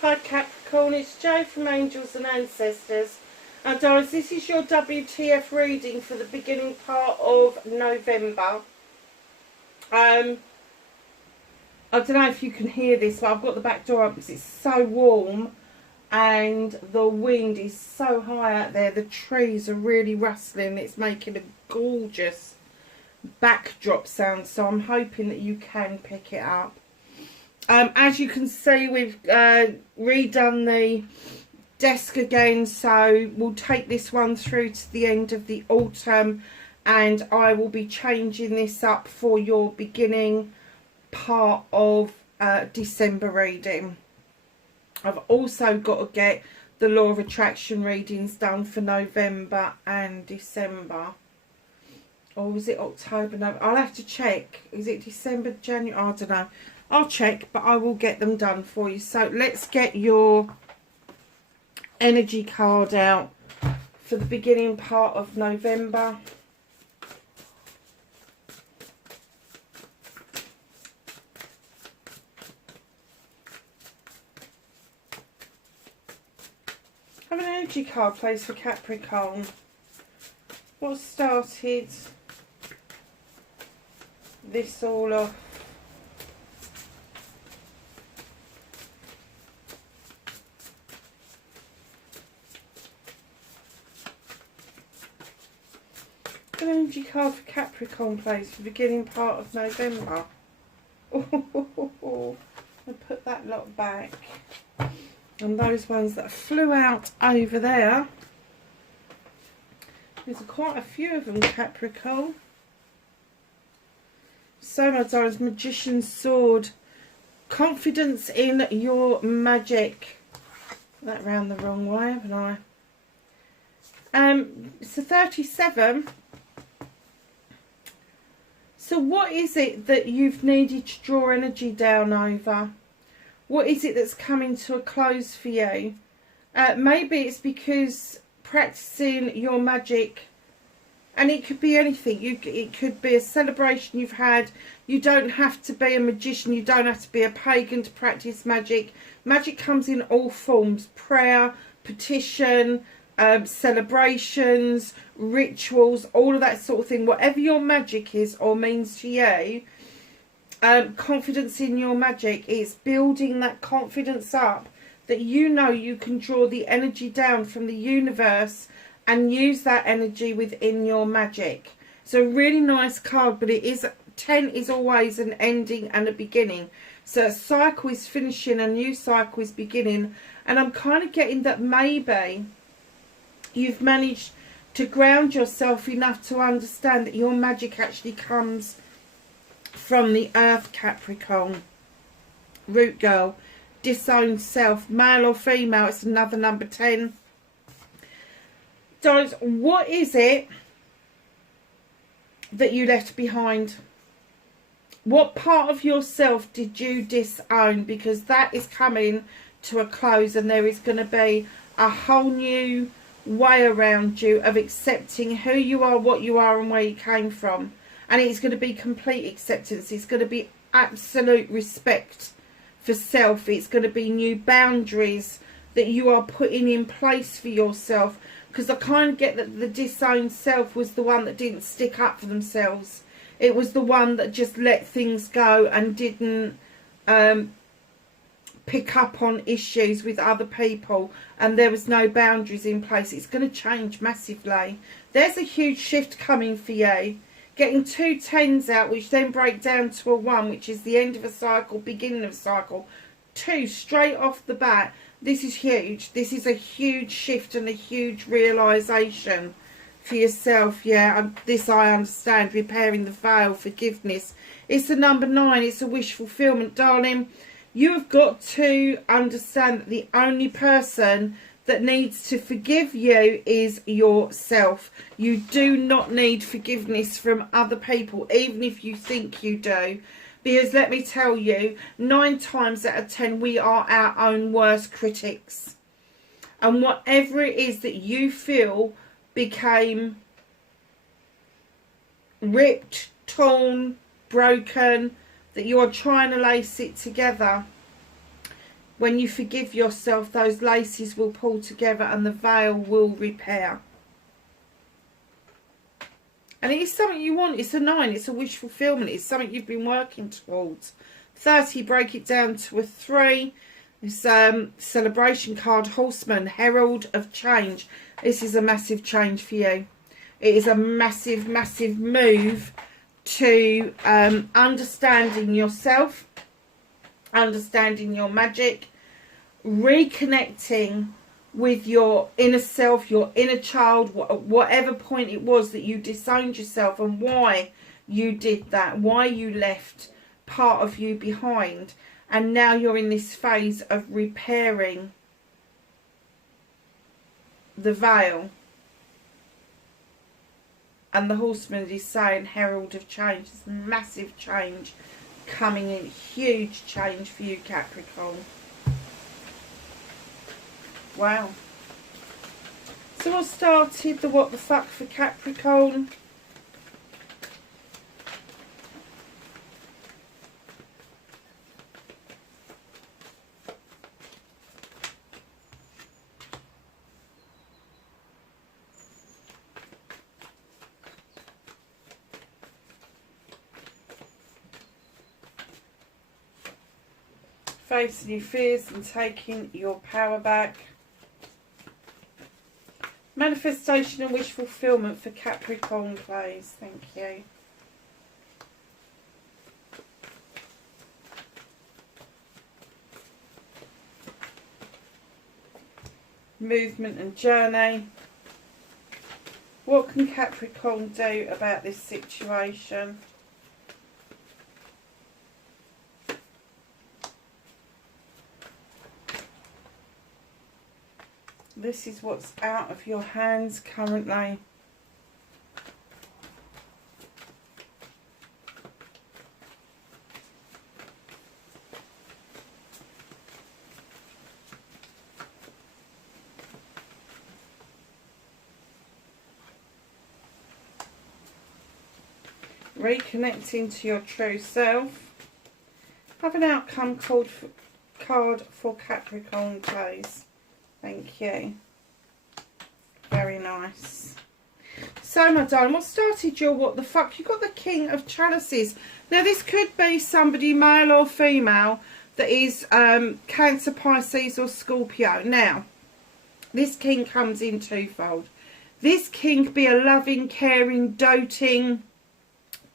Hi Capricorn, it's Jo from Angels and Ancestors. And guys, this is your WTF reading for the beginning part of November. I don't know if you can hear this, but I've got the back door up because it's so warm and the wind is so high out there. The trees are really rustling. It's making a gorgeous backdrop sound, so I'm hoping that you can pick it up. As you can see, we've redone the desk again, so we'll take this one through to the end of the autumn, and I will be changing this up for your beginning part of December reading. I've also got to get the law of attraction readings done for November and December. Or was it October? No, I'll have to check. Is it December, January? I don't know. I'll check, but I will get them done for you. So let's get your energy card out for the beginning part of November. I have an energy card, please, for Capricorn. What started this all off? An energy card for Capricorn, please, for the beginning part of November. I'll put that lot back. And those ones that flew out over there, there's quite a few of them, Capricorn. So, my darlings, Magician's Sword. Confidence in your magic. That round the wrong way, haven't I? It's a 37. So what is it that you've needed to draw energy down over? What is it that's coming to a close for you? Maybe it's because practicing your magic, and it could be anything. It could be a celebration you've had. You don't have to be a magician. You don't have to be a pagan to practice magic. Magic comes in all forms: prayer, petition, celebrations, rituals, all of that sort of thing. Whatever your magic is or means to you, confidence in your magic is building that confidence up that you know you can draw the energy down from the universe and use that energy within your magic. It's a really nice card, but it is 10 is always an ending and a beginning. So a cycle is finishing, a new cycle is beginning, and I'm kind of getting that maybe you've managed to ground yourself enough to understand that your magic actually comes from the earth, Capricorn. Root girl, disowned self, male or female, it's another number 10. Guys, what is it that you left behind? What part of yourself did you disown? Because that is coming to a close, and there is going to be a whole new way around you of accepting who you are, what you are, and where you came from. And it's going to be complete acceptance. It's going to be absolute respect for self. It's going to be new boundaries that you are putting in place for yourself. Because I kind of get that the disowned self was the one that didn't stick up for themselves. It was the one that just let things go and didn't pick up on issues with other people, and there was no boundaries in place. It's going to change massively. There's a huge shift coming for you. Getting 2 10s out, which then break down to a 1, which is the end of a cycle, beginning of a cycle. 2 straight off the bat. This is huge. This is a huge shift and a huge realisation for yourself. Yeah, this I understand. Repairing the veil, forgiveness. It's the number 9. It's a wish fulfillment, darling. You have got to understand that the only person that needs to forgive you is yourself. You do not need forgiveness from other people, even if you think you do. Because let me tell you, 9 times out of 10, we are our own worst critics. And whatever it is that you feel became ripped, torn, broken, that you are trying to lace it together, When you forgive yourself, those laces will pull together and the veil will repair. And it is something you want. It's a 9. It's a wish fulfillment. It's something you've been working towards. 30, break it down to a 3. This celebration card, Horseman, Herald of Change. This is a massive change for you. It is a massive, massive move to understanding yourself, understanding your magic, reconnecting with your inner self, your inner child, whatever point it was that you disowned yourself and why you did that, why you left part of you behind. And now you're in this phase of repairing the veil. And the Horseman is saying Herald of Change. It's massive change coming in. Huge change for you, Capricorn. Wow. So I started the what the fuck for Capricorn. Facing your fears and taking your power back. Manifestation and wish fulfillment for Capricorn, please. Thank you. Movement and journey. What can Capricorn do about this situation? This is what's out of your hands currently. Reconnecting to your true self. Have an outcome card for Capricorn, please. Thank you. Very nice. So, my darling, what started your what the fuck? You got the King of Chalices. Now, this could be somebody, male or female, that is Cancer, Pisces or Scorpio. Now, this king comes in twofold. This king could be a loving, caring, doting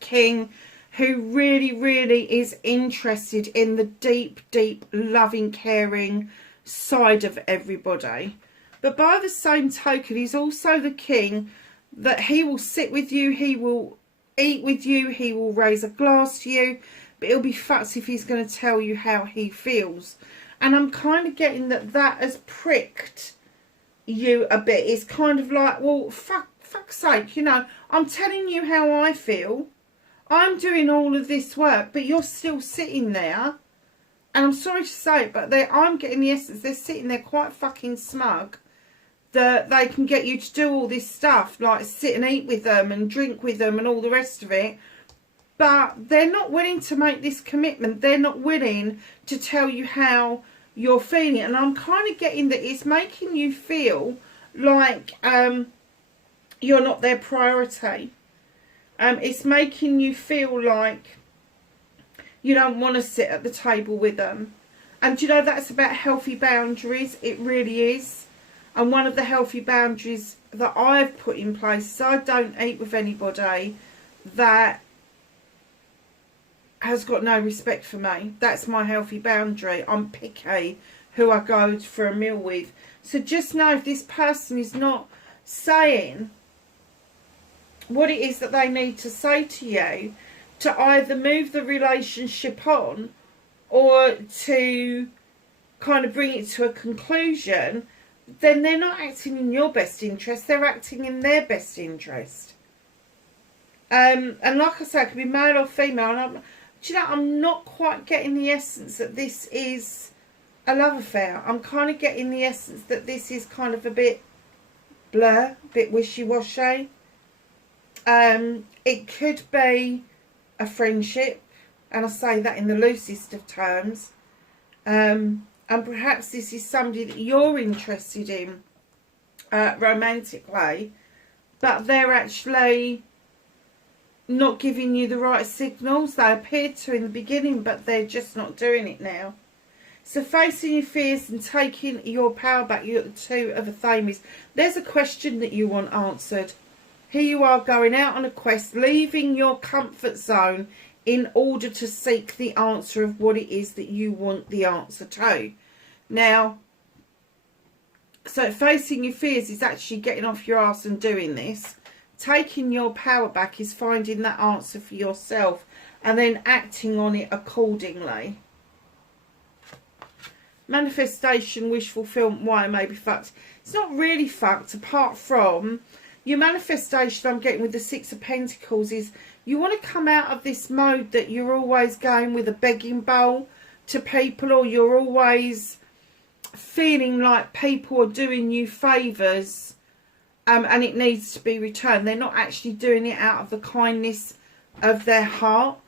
king who really, really is interested in the deep, deep, loving, caring side of everybody. But by the same token, he's also the king that he will sit with you, he will eat with you, he will raise a glass to you, but it'll be fucked if he's going to tell you how he feels. And I'm kind of getting that has pricked you a bit. It's kind of like, well, fuck's sake, you know, I'm telling you how I feel, I'm doing all of this work, but you're still sitting there. And I'm sorry to say it, but I'm getting the essence. They're sitting there quite fucking smug that they can get you to do all this stuff, like sit and eat with them and drink with them and all the rest of it. But they're not willing to make this commitment. They're not willing to tell you how you're feeling. And I'm kind of getting that it's making you feel like you're not their priority. It's making you feel like you don't want to sit at the table with them. And you know, that's about healthy boundaries. It really is. And one of the healthy boundaries that I've put in place is I don't eat with anybody that has got no respect for me. That's my healthy boundary. I'm picky who I go for a meal with. So just know if this person is not saying what it is that they need to say to you, to either move the relationship on or to kind of bring it to a conclusion, then they're not acting in your best interest, they're acting in their best interest. And like I said, it could be male or female. And I'm not quite getting the essence that this is a love affair. I'm kind of getting the essence that this is kind of a bit blur, a bit wishy-washy. It could be a friendship, and I say that in the loosest of terms. and perhaps this is somebody that you're interested in romantically, but they're actually not giving you the right signals. They appeared to in the beginning, but they're just not doing it now. So facing your fears and taking your power back, you got the Two of Athames. There's a question that you want answered. Here you are going out on a quest, leaving your comfort zone in order to seek the answer of what it is that you want the answer to. Now, so facing your fears is actually getting off your ass and doing this. Taking your power back is finding that answer for yourself and then acting on it accordingly. Manifestation, wish fulfillment, why it may be fucked. It's not really fucked, apart from your manifestation I'm getting with the Six of Pentacles is you want to come out of this mode that you're always going with a begging bowl to people, or you're always feeling like people are doing you favours and it needs to be returned. They're not actually doing it out of the kindness of their heart.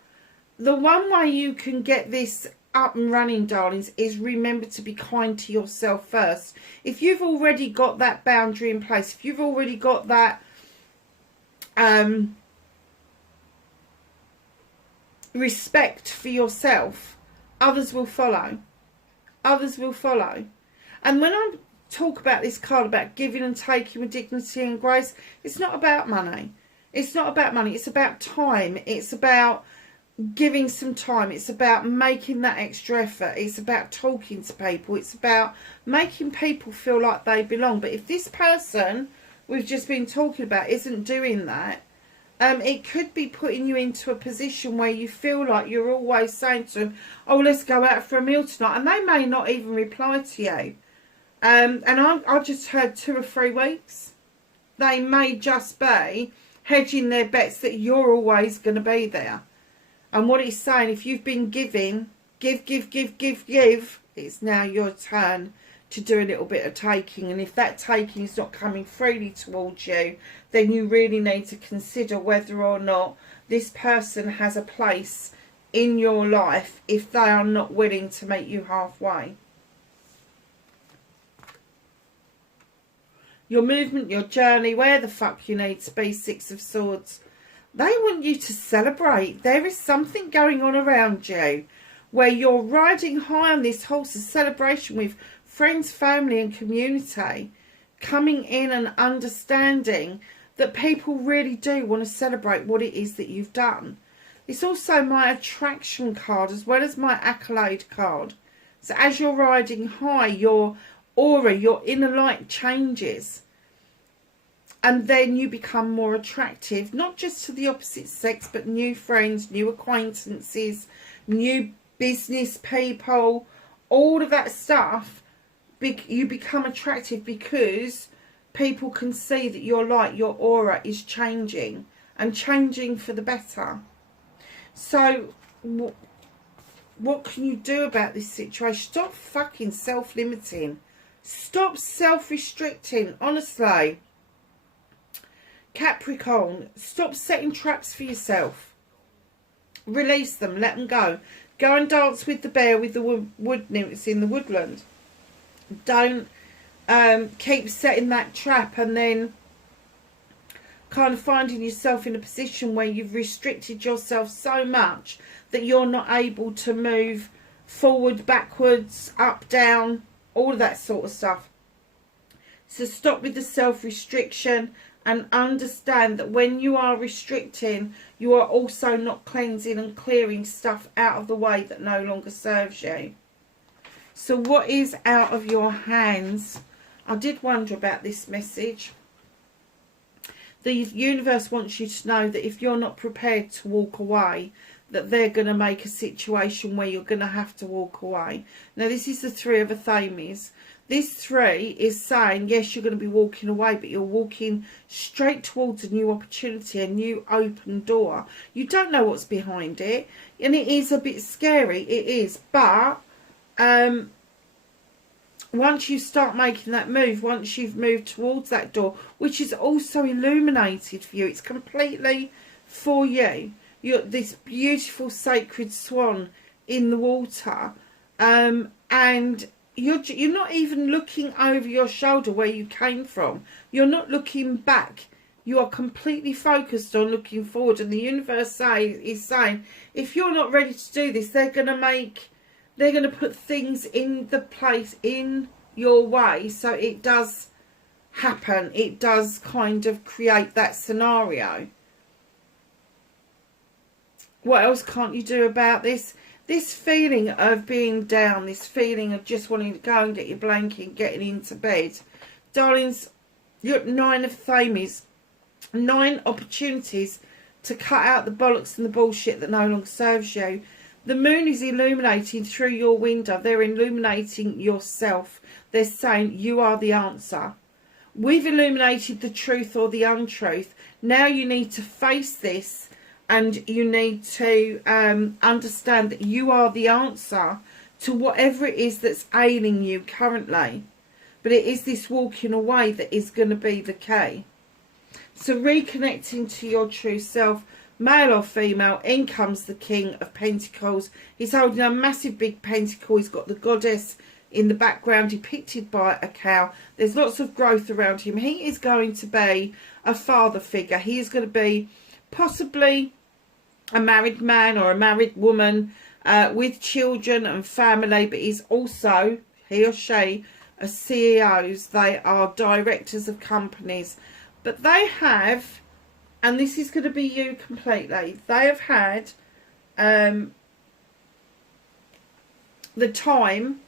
The one way you can get this up and running, darlings, is remember to be kind to yourself first. If you've already got that boundary in place, if you've already got that respect for yourself, others will follow. Others will follow. And when I talk about this card about giving and taking with dignity and grace, it's not about money. It's not about money. It's about time. It's about giving some time. It's about making that extra effort. It's about talking to people. It's about making people feel like they belong. But if this person we've just been talking about isn't doing that, it could be putting you into a position where you feel like you're always saying to them, oh, let's go out for a meal tonight. And they may not even reply to you. And I just heard 2 or 3 weeks. They may just be hedging their bets that you're always going to be there. And what it's saying, if you've been giving, give, it's now your turn to do a little bit of taking. And if that taking is not coming freely towards you, then you really need to consider whether or not this person has a place in your life if they are not willing to meet you halfway. Your movement, your journey, where the fuck you need to be, 6 of Swords. They want you to celebrate. There is something going on around you where you're riding high on this horse of celebration with friends, family and community coming in and understanding that people really do want to celebrate what it is that you've done. It's also my attraction card as well as my accolade card. So as you're riding high, your aura, your inner light changes. And then you become more attractive, not just to the opposite sex, but new friends, new acquaintances, new business people, all of that stuff. You become attractive because people can see that your light, your aura is changing and changing for the better. So what can you do about this situation? Stop fucking self-limiting. Stop self-restricting, honestly. Capricorn, stop setting traps for yourself. Release them, let them go. Go and dance with the bear, with the wood nymphs in the woodland. Don't keep setting that trap and then kind of finding yourself in a position where you've restricted yourself so much that you're not able to move forward, backwards, up, down, all of that sort of stuff. So stop with the self-restriction and understand that when you are restricting, you are also not cleansing and clearing stuff out of the way that no longer serves you. So what is out of your hands? I did wonder about this message. The universe wants you to know that if you're not prepared to walk away, that they're going to make a situation where you're going to have to walk away. Now this is the 3 of Athames. This 3 is saying, yes, you're going to be walking away, but you're walking straight towards a new opportunity, a new open door. You don't know what's behind it, and it is a bit scary, it is. But once you start making that move, once you've moved towards that door, which is also illuminated for you, it's completely for you. You're this beautiful sacred swan in the water, and you're not even looking over your shoulder where you came from. You're not looking back. You are completely focused on looking forward. And the universe is saying, if you're not ready to do this, they're going to put things in the place in your way so it does happen. It does kind of create that scenario. What else can't you do about this? This feeling of being down, this feeling of just wanting to go and get your blanket and getting into bed. Darlings, you're at 9 of Thames. 9 opportunities to cut out the bollocks and the bullshit that no longer serves you. The moon is illuminating through your window. They're illuminating yourself. They're saying you are the answer. We've illuminated the truth or the untruth. Now you need to face this, and you need to understand that you are the answer to whatever it is that's ailing you currently. But it is this walking away that is going to be the key. So reconnecting to your true self, male or female, in comes the King of Pentacles. He's holding a massive big pentacle. He's got the goddess in the background, depicted by a cow. There's lots of growth around him. He is going to be a father figure. He is going to be possibly a married man or a married woman with children and family, but he's also, he or she, are CEOs. They are directors of companies. But they have, and this is going to be you completely, they have had the time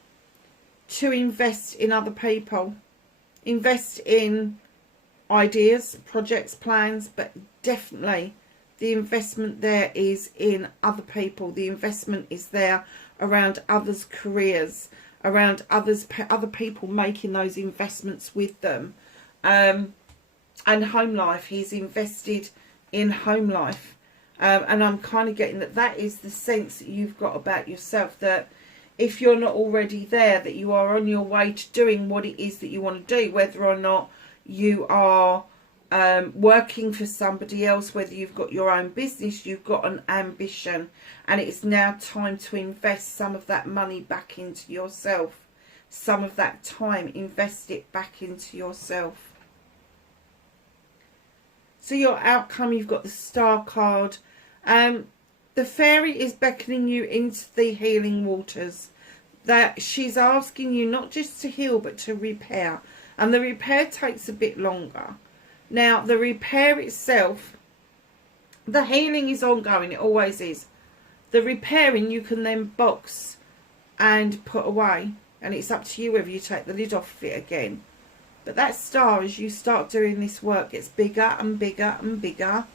to invest in other people. Invest in ideas, projects, plans, but definitely the investment there is in other people. The investment is there around others' careers, around other people making those investments with them. And home life, he's invested in home life. And I'm kind of getting that is the sense that you've got about yourself, that if you're not already there, that you are on your way to doing what it is that you want to do, whether or not you are working for somebody else, whether you've got your own business, you've got an ambition, and it's now time to invest some of that money back into yourself. Some of that time, invest it back into yourself. So your outcome, you've got the Star card. The fairy is beckoning you into the healing waters. That she's asking you not just to heal, but to repair. And the repair takes a bit longer. Now, the repair itself, the healing is ongoing. It always is. The repairing you can then box and put away. And it's up to you whether you take the lid off of it again. But that star, as you start doing this work, gets bigger and bigger and bigger.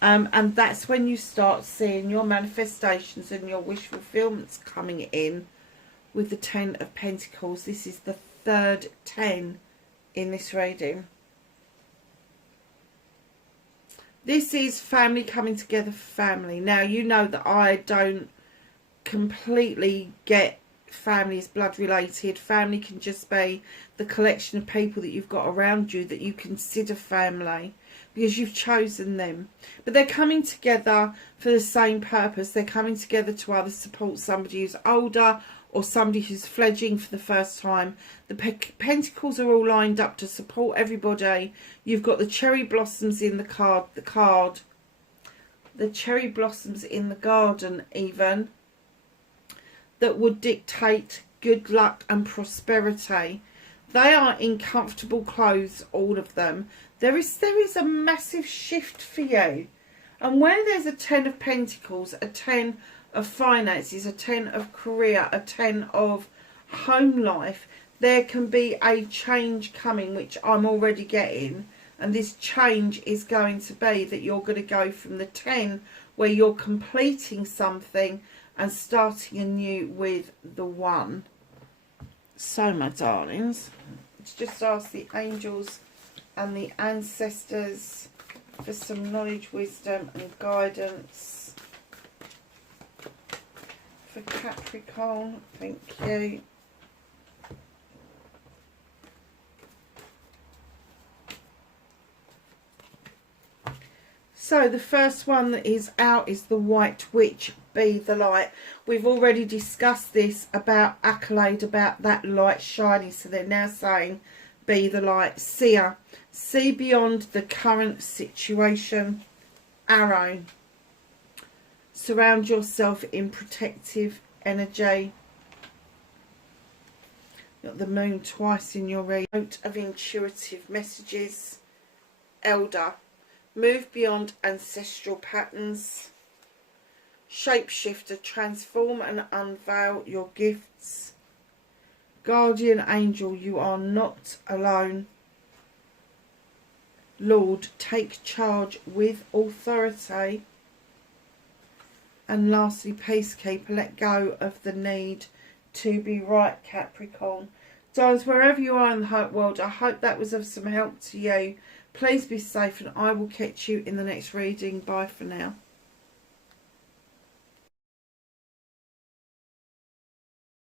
And that's when you start seeing your manifestations and your wish fulfillments coming in with the 10 of Pentacles. This is the third 10 in this reading. This is family coming together for family. Now, you know that I don't completely get families blood related. Family can just be the collection of people that you've got around you that you consider family because you've chosen them. But they're coming together for the same purpose. They're coming together to either support somebody who's older or somebody who's fledgling for the first time. The pentacles are all lined up to support everybody. You've got the cherry blossoms in the card, the cherry blossoms in the garden even, that would dictate good luck and prosperity. They are in comfortable clothes, all of them. There is a massive shift for you. And where there's a 10 of Pentacles, a 10 of finances, a 10 of career, a 10 of home life, there can be a change coming, which I'm already getting. And this change is going to be that you're going to go from the 10 where you're completing something and starting anew with the 1. So, my darlings, let's just ask the angels and the ancestors for some knowledge, wisdom and guidance for Capricorn. Thank you. So the first one that is out is the White Witch be the light. We've already discussed this about accolade, about that light shining. So they're now saying be the light. Seer, see beyond the current situation. Arrow, surround yourself in protective energy. Got the moon twice in your reading. Note of intuitive messages. Elder, move beyond ancestral patterns. Shapeshifter, transform and unveil your gifts. Guardian angel, you are not alone. Lord, take charge with authority. And lastly, peacekeeper, let go of the need to be right, Capricorn. Darlings, wherever you are in the whole world, I hope that was of some help to you. Please be safe, and I will catch you in the next reading. Bye for now.